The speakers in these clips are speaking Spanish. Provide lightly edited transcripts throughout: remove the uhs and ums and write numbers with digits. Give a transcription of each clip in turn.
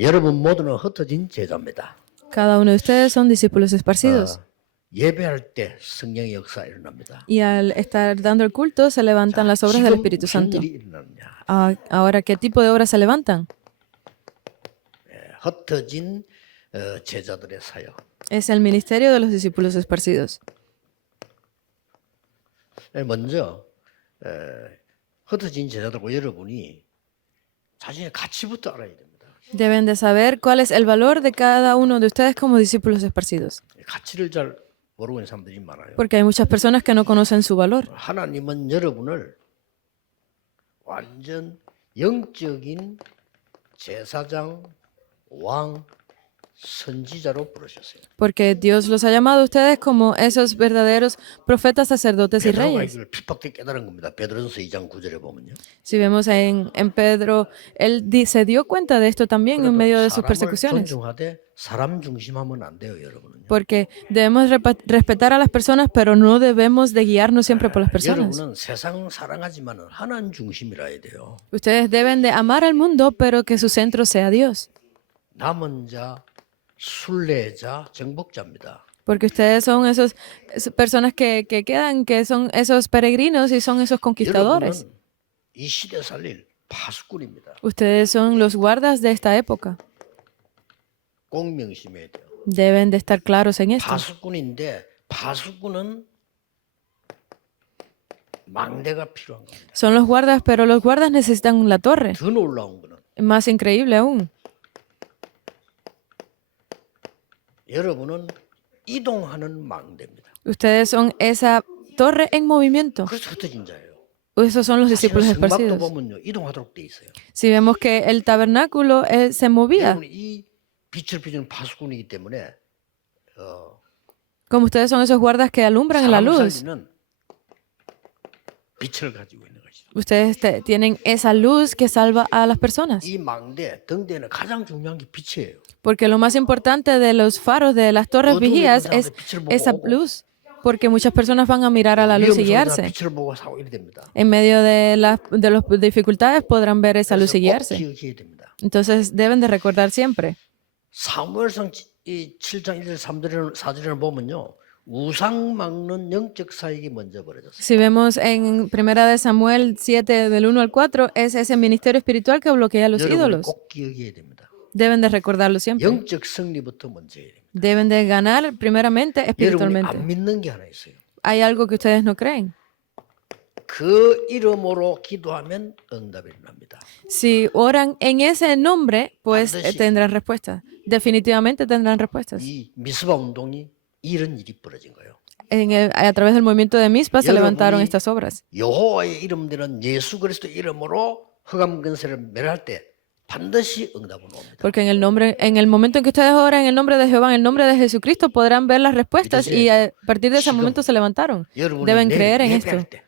여러분 모두는 흩어진 제자입니다. Cada uno de ustedes son discípulos esparcidos. 예배할 때 성령의 역사 일어납니다. Y al estar dando el culto se levantan las obras del 지금 Espíritu 무슨 Santo. 일이 일어나느냐? Ahora, ¿qué tipo de obras se levantan? 흩어진 제자들의 사역. Es el ministerio de los discípulos esparcidos. 먼저 흩어진 제자들과 여러분이 자신의 가치부터 알아야 됩니다. Deben de saber cuál es el valor de cada uno de ustedes como discípulos esparcidos. 가치를 잘 모르고 있는 사람들이 많아요. Porque hay muchas personas que no conocen su valor. 하나님은 여러분을 완전 영적인 제사장, 왕, 선지자로 부르셨어요. Porque Dios los ha llamado a ustedes como esos verdaderos profetas, sacerdotes y 베드로가 reyes. 이걸 핍박때 깨달은 겁니다. 베드로전서 2장 9절에 보면요. Si vemos en Pedro, él se dio cuenta de esto también en medio de sus 사람을 persecuciones. 존중하되 사람 중심하면 안 돼요, 여러분은요. Porque debemos respetar a las personas, pero no debemos de guiarnos siempre por las personas. 여러분은 세상 사랑하지만은 하나님 중심이라 해야 돼요. Ustedes deben de amar al mundo, pero que su centro sea Dios. 남은 자, 순례자, 정복자입니다. Porque ustedes son esas personas que quedan, que son esos peregrinos y son esos conquistadores. 여러분은 이 시대 살릴 파수꾼입니다. Ustedes son los guardas de esta época. 꼭 명심해야 돼요. Deben de estar claros en esto. 파수꾼인데 파수꾼은 망대가 필요한 겁니다. Son los guardas, pero los guardas necesitan la torre. 더 놀라운 거는 Más increíble aún. 여러분은 이동하는 망대입니다. Ustedes son esa torre en movimiento. 그래서 흩어진 자예요. Esos son los discípulos 사실은 성막도 esparcidos. 보면요, 이동하도록 돼 있어요. Si vemos que el tabernáculo se movía, 여러분 이 빛을 비추는 파수꾼이기 때문에 como ustedes son esos guardas que alumbran en la 사람 luz, 살리는 빛을 가지고 있는 것이죠. ustedes tienen esa luz que salva a las personas. 이 망대 등대는 가장 중요한 게 빛이에요. Porque lo más importante de los faros de las torres 어둠에 vigías 있는 es 사람들 빛을 보고 esa 오고, luz. Porque muchas personas van a mirar a la luz y 위험 속에서 guiarse. 빛을 보고 사고 이래 됩니다. En medio de las dificultades podrán ver esa luz 그래서 y 꼭 guiarse. 기억해야 됩니다. Entonces deben de recordar siempre. 사무엘상 7장 1절 3절 4절을 보면요. 우상 막는 영적 사역이 먼저 벌어졌어요. Si vemos en Primera de Samuel 7 del 1 al 4, es ese ministerio espiritual que bloquea los 여러분이 ídolos. 꼭 기억해야 됩니다. Deben de recordarlo siempre. 영적 승리부터 먼저 해야 됩니다. Deben de ganar primeramente 여러분이 espiritualmente. 안 믿는 게 하나 있어요. Hay algo que ustedes no creen. 그 이름으로 기도하면 응답이 일어납니다. Si oran en ese nombre, pues 반드시. tendrán respuesta. Definitivamente tendrán respuestas. 이 미스바 운동이 이런 일이 벌어진 거예요. A través del movimiento de Mizpa se 여러분이 levantaron estas obras. 여호와의 이름 되는 예수 그리스도 이름으로 흑암 근세를 멸할 때 반드시 응답은 옵니다. Porque en el momento en que ustedes oran en el nombre de Jehová, en el nombre de Jesucristo, podrán ver las respuestas y a partir de ese momento se levantaron. 여러분이 Deben 내일 creer en 예배할 esto. 때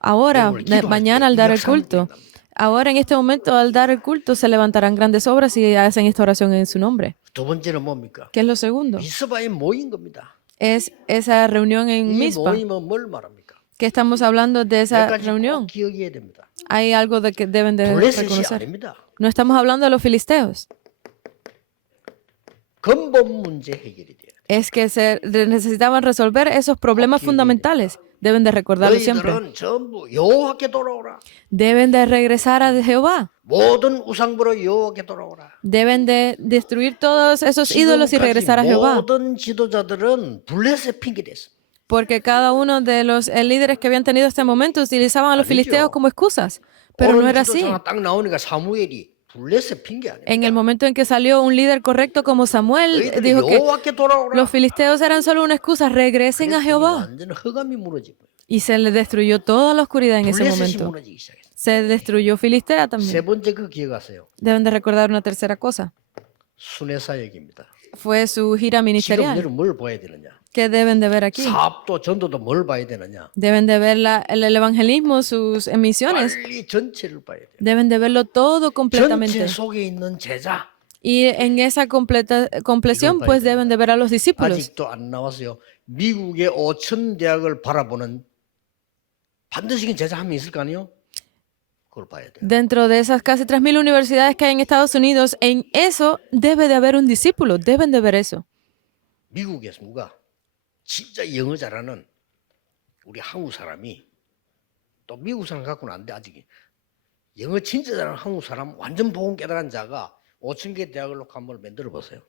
Ahora, 여러분을 기도할 mañana 때 al dar 이 el 역사는 culto, 일어납니다. ahora en este momento al dar el culto se levantarán grandes obras y hacen esta oración en su nombre. 두 번째는 뭡니까? ¿Qué es lo segundo? 미스바에 모인 겁니다. Es esa reunión en 이 Mizpa. 모임은 뭘 말합니까? ¿Qué estamos hablando de 몇 esa 가지 꼭 reunión? 기억해야 됩니다. Hay algo de que deben de 블레셋이 reconocer. 아닙니다. No estamos hablando de los filisteos. 근본 문제 해결이 돼요. Es que necesitaban resolver esos problemas fundamentales. Deben de recordarlo siempre. 너희들은 전부 여호와께 돌아오라. Deben de regresar a Jehová. 모든 우상부로 여호와께 돌아오라. Deben de destruir todos esos ídolos y regresar a Jehová. 모든 지도자들은 블레셋 핑계댔어. Porque cada uno de los líderes que habían tenido este momento utilizaban a los filisteos como excusas. Pero no era así. 딱 나오니까 사무엘이 블레셋 핑계 아니야. En el momento en que salió un líder correcto como Samuel, 너희들이 dijo que 여호와께 돌아오라. los filisteos eran solo una excusa. Regresen a Jehová. 완전 흑암이 무너지고 Y se le destruyó toda la oscuridad en ese 블레셋이 momento. 무너지기 시작했어. Se destruyó Filistea 세 también. 번째 그 기억하세요. Deben de recordar una tercera cosa. 순회 사역입니다. Fue su gira 지금 ministerial. 여러분 뭘 봐야 되느냐? ¿Qué deben de ver aquí? 사업도 전도도 뭘 봐야 되느냐? Deben de ver el evangelismo, sus emisiones. 빨리 전체를 봐야 돼. Deben de verlo todo 전체 completamente. 속에 있는 제자 Y en esa compleción, pues deben de ver a los discípulos. 아직도 안 나왔어요. 미국의 5천 대학을 바라보는 반드시 제자 한 명 있을 거 아니에요? 그걸 봐야 돼요. Dentro de esas casi 3.000 universidades que hay en Estados Unidos, en eso debe de haber un discípulo, deben de ver eso. 미국에서 누가 진짜 영어 잘하는 우리 한국 사람이 또 미국 사람 갖고는 안 돼 아직. 영어 진짜 잘하는 한국 사람 완전 복음 깨달은 자가 5,000개 대학을 놓고 한번 만들어 보세요.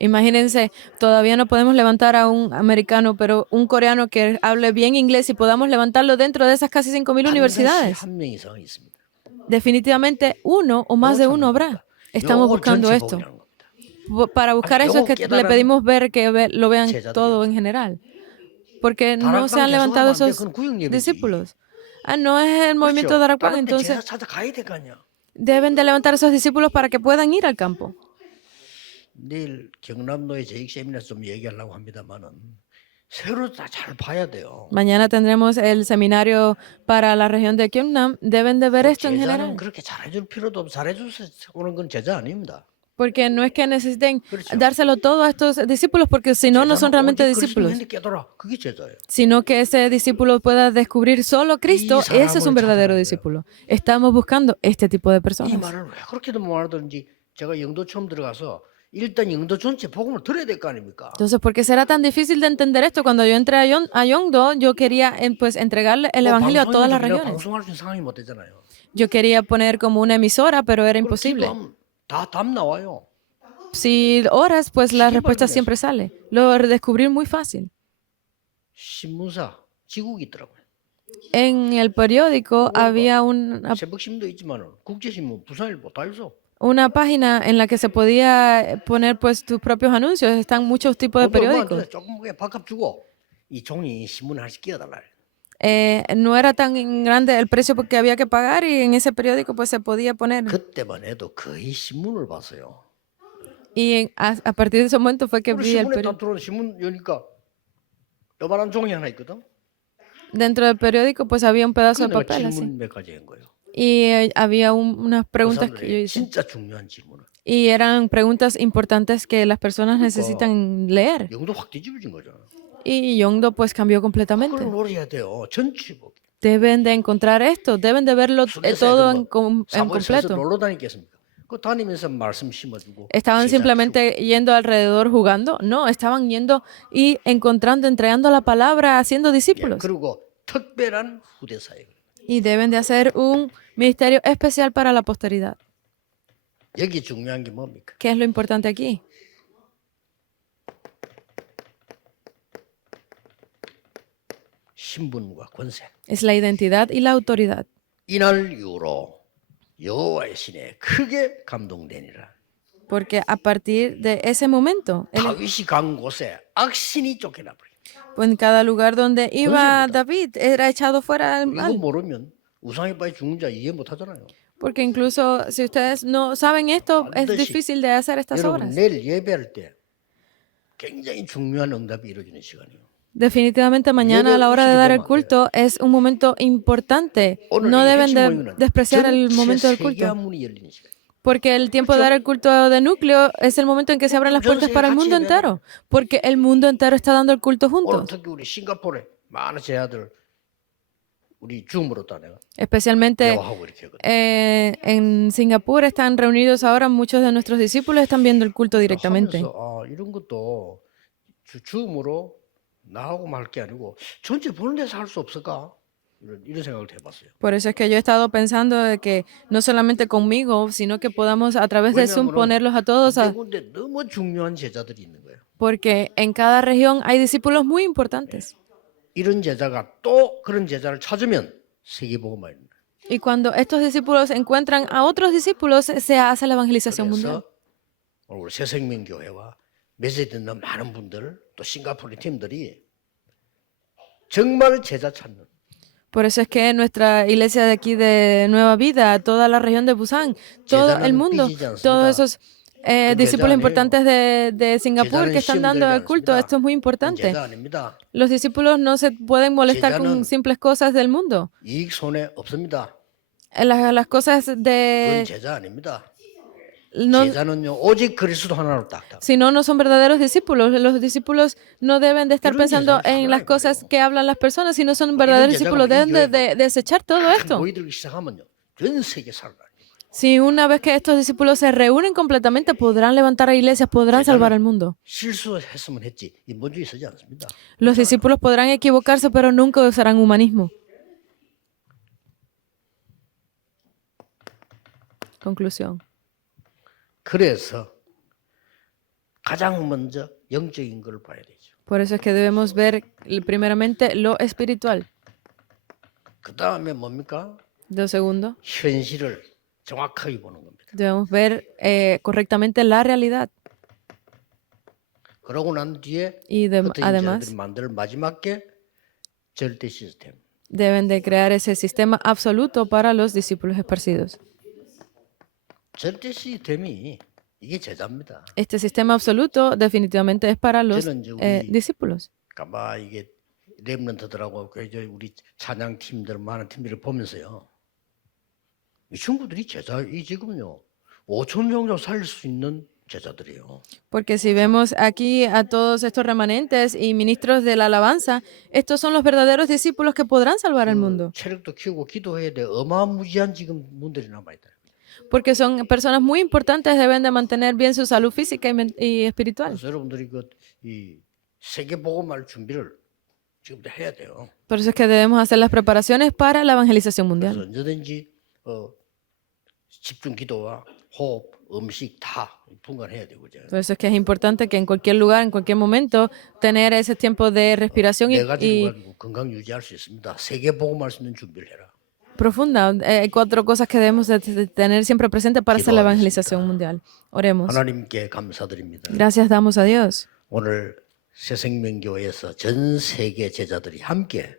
Imagínense, todavía no podemos levantar a un americano, pero un coreano que hable bien inglés y podamos levantarlo dentro de esas casi 5.000 반드시 universidades. 한 명 이상 있습니다. Definitivamente uno o más de uno habrá. Estamos 요걸 buscando 전체 esto. 복음이라는 겁니다. Para buscar Ay, eso es 요거 que le 깨달은 pedimos ver que lo vean 제자들이요. todo en general. Porque no 다락방 se han levantado 계속하면 안 돼. esos 그건 구역예배지. discípulos. Ah, no es el movimiento de Darakwan, 다락방 entonces 제자 찾아가야 될 거 아니야. deben de levantar esos discípulos para que puedan ir al campo. 내일 경남도의 재익 세미나에서 좀 얘기하려고 합니다만은 새로 다 잘 봐야 돼요. Mañana tendremos el seminario para la región de Gyeongnam. Deben de ver esto en 제자는 general. 그렇게 잘해줄 필요도 없고 잘해줘서 오는 건 제자 아닙니다. Porque no es que necesiten 그렇죠. dárselo todo a estos discípulos, porque si no, no son realmente discípulos. 깨달아. 그게 제자예요. Sino que ese discípulo pueda descubrir solo a Cristo, 이 ese es un 사람을 verdadero 찾아야 돼요. discípulo. Estamos buscando este tipo de 이 personas. 말을 왜 그렇게도 못 알아듣는지 제가 영도 처음 들어가서 일단 영도 전체 복음을 들어야 될 거 아닙니까? Entonces, ¿por qué será tan difícil de entender esto? Cuando yo entré a Yongdo, yo quería pues entregarle el evangelio a todas las regiones. 방송할 수 있는 상황이 못 되잖아요. Yo quería poner como una emisora, pero era imposible. 다답 나와요. Si oras, pues la Sí, respuesta bueno, siempre sale. Lo descubrí muy fácil. 신문사 지국이 있더라고요. En el periódico había una 새벽신문도 있지만 국제신문, 부산일보 다 있어. página en la que se podía poner pues tus propios anuncios. Están muchos tipos de periódicos. 조금 그냥 밥값 주고 이 종이 신문을 하나씩 끼워달라. No era tan grande el precio porque había que pagar y en ese periódico pues se podía poner. 그때만 해도 거의 신문을 봤어요. Y a partir de ese momento fue que 우리 vi el 신문에 다 periódico. 들어오는 신문 여니까 요만한 종이 하나 있거든. Dentro del periódico pues había un pedazo de 그래서 내가 papel así. 질문 몇 가지 한 거예요. Y había unas 그 preguntas que yo 사람들이 hice. 진짜 중요한 질문을. Y eran preguntas importantes que las personas necesitan leer. 영도 확 뒤집어진 거잖아. Y Yongdo pues cambió completamente. 그걸 노려야 돼요. 전체 보기. Deben de encontrar esto, deben de verlo todo en 사무실에서 completo. 놀러 다니겠습니까? 그 다니면서 말씀 심어주고. ¿Estaban 제자 simplemente yendo alrededor jugando? No, estaban yendo y encontrando, entregando la palabra, haciendo 키우고. discípulos. 그리고 특별한 후대 사역. Y deben de hacer un ministerio especial para la posteridad. 여기 중요한 게 뭡니까? ¿Qué es lo importante aquí? 신분과 권세. Es la identidad y la autoridad. 이날 이후로 여호와의 신에 크게 감동되니라. Porque a partir de ese momento, 다윗이 간 곳에 악신이 쫓겨나 버려. en cada lugar donde iba David, era echado fuera del 이거 mal. 모르면 우상에 빠져 죽는 자 이해 못 하잖아요. Porque incluso si ustedes no saben esto, es 반드시 difícil de hacer estas 여러분 obras. 내일 예배할 때 굉장히 중요한 응답이 이루어지는 시간이에요. Definitivamente mañana a la hora de dar el culto es un momento importante. 오늘 No 이 deben 핵심 de 모임은 despreciar el 전체 momento del 세계 culto. 문이 열리는 시간. Porque el tiempo de dar el culto de núcleo es el momento en que se abren las puertas para el mundo entero. Porque el mundo entero está dando el culto 오늘 juntos. 특히 우리 싱가포르에 많은 제자들 우리 줌으로 다 내가 Especialmente 대화하고 이렇게 하거든. en Singapur están reunidos ahora muchos de nuestros discípulos están viendo el culto directamente. 하면서 이런 것도 줌으로 나하고만 할 게 아니고 전체 보는 데서 할 수 없을까? 이런 생각을 해봤어요. Por eso es que yo he estado pensando de que no solamente conmigo, sino que podamos a través de Zoom ponerlos a todos, 근데 너무 중요한 제자들이 있는 거예요. porque en cada región hay discípulos muy importantes. 이런 제자가 또 그런 제자를 찾으면 세계복음화입니다. Y cuando estos discípulos encuentran a otros discípulos, se hace la evangelización mundial. 그래서 오늘 우리 새생명교회와 메시지 듣는 많은 분들 또 싱가포르 팀들이 정말 제자 찾는 Por eso es que nuestra iglesia de aquí de Nueva Vida, toda la región de Busan, todo el mundo, todos esos discípulos importantes de Singapur que están dando el culto, esto es muy importante. 제자 아닙니다. Los discípulos no se pueden molestar con simples cosas del mundo. 이익 손해 없습니다. Las cosas 그건 de... 제자 아닙니다. No, 제자는요 오직 그리스도 하나로 딱딱. si no, no son verdaderos discípulos. Los discípulos no deben de estar 이런 pensando 제자를 en las 찾아라, cosas 이거예요. que hablan las personas, sino son verdaderos 제자가 discípulos. 이 Deben 교회에 de desechar todo esto. 모이들기 시작하면요 전 세계 살아나요. Si una vez que estos discípulos se reúnen completamente, podrán levantar iglesias, podrán salvar el mundo. 실수했으면 했지. 인본주의 쓰지 않습니다. Los discípulos podrán equivocarse, pero nunca usarán humanismo. Conclusión. 그래서 가장 먼저 영적인 걸 봐야 되죠. Por eso es que debemos ver primeramente lo espiritual. 그 다음에 뭡니까? Lo segundo, 현실을 정확하게 보는 겁니다. debemos ver correctamente la realidad. 그러고 난 뒤에 Y además, 흩어진 만들 마지막 게 절대 시스템. deben de crear ese sistema absoluto para los discípulos esparcidos. 절대 시스템이 이게 제자입니다. Este sistema absoluto definitivamente es para los 저는 이제 우리 discípulos. 가마 이게 렘넌트들하고 이제 우리 찬양 팀들 많은 팀들을 보면서요. 이 친구들이 제자 이 지금요 5천 명 정도 살릴 수 있는 제자들이에요. Porque si vemos aquí a todos estos remanentes y ministros de la alabanza, estos son los verdaderos discípulos que podrán salvar el mundo. 체력도 키우고 기도해야 돼. 어마무지한 지금 문들이 남아 있다. Porque son personas muy importantes, deben de mantener bien su salud física y espiritual. 그래서 여러분들이 이 세계 복음할 준비를 지금부터 해야 돼요. Por eso es que debemos hacer las preparaciones para la evangelización 그래서 mundial. 언제든지 집중 기도와 호흡, 음식 다 분간해야 되고 이제. Por eso es que es importante que en cualquier lugar, en cualquier momento, tener ese tiempo de respiración 네 가지로 y 가지고 건강 유지할 수 있습니다. 세계 복음할 수 있는 준비를 해라. profunda. Hay 4 cosas que debemos de tener siempre presente para hacer la evangelización mundial. Oremos. 하나님께 감사드립니다. Gracias damos a Dios. 오늘 새생명교회에서 전 세계 제자들이 함께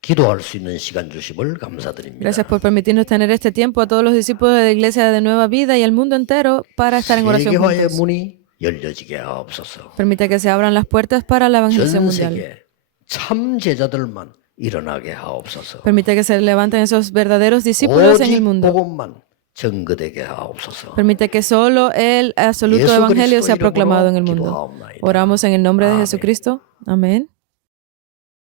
기도할 수 있는 시간 주심을 감사드립니다. Gracias por permitirnos tener este tiempo a todos los discípulos de la Iglesia de Nueva Vida y el mundo entero para estar en oración 세계화의 juntos. 문이 열려지게 하옵소서. Permite que se abran las puertas para la evangelización 전 mundial. 세계 참 제자들만 일어나게 하옵소서. Permite que se levanten esos verdaderos discípulos en el 오직 mundo. 복음만 증거되게 하옵소서. Permite que solo el absoluto 예수 evangelio sea 그리스도 proclamado en el 이름으로 mundo. 기도하옵나이다. Oramos en el nombre de Amén. Jesucristo. Amén.